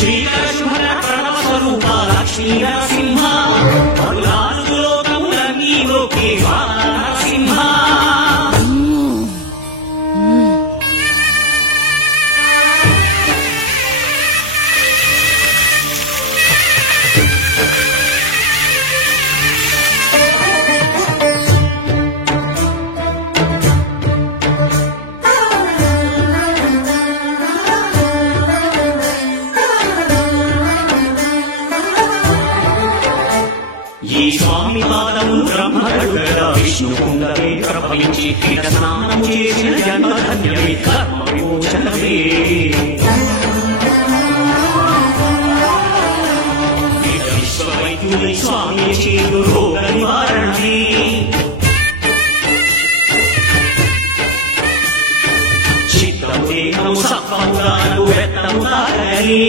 శ్రీకర శుభర ప్రణవ స్వరూప లక్ష్మీ నరసింహ పరులాలుగు లోకముల నీలోకే నరసింహ. ఈ స్వామి పాదములు బ్రహ్మగడుగ విష్ణు కుండమే ప్రభవించి ఇక స్నానము చేసిన జన్మధన్యమే కర్మ విమోచనమే. ఇక విశ్వవైద్యులై స్వామి చేదు రోగ నివారణమే. చిత్తము దేహము సత్వము గాను వ్యక్తము తారని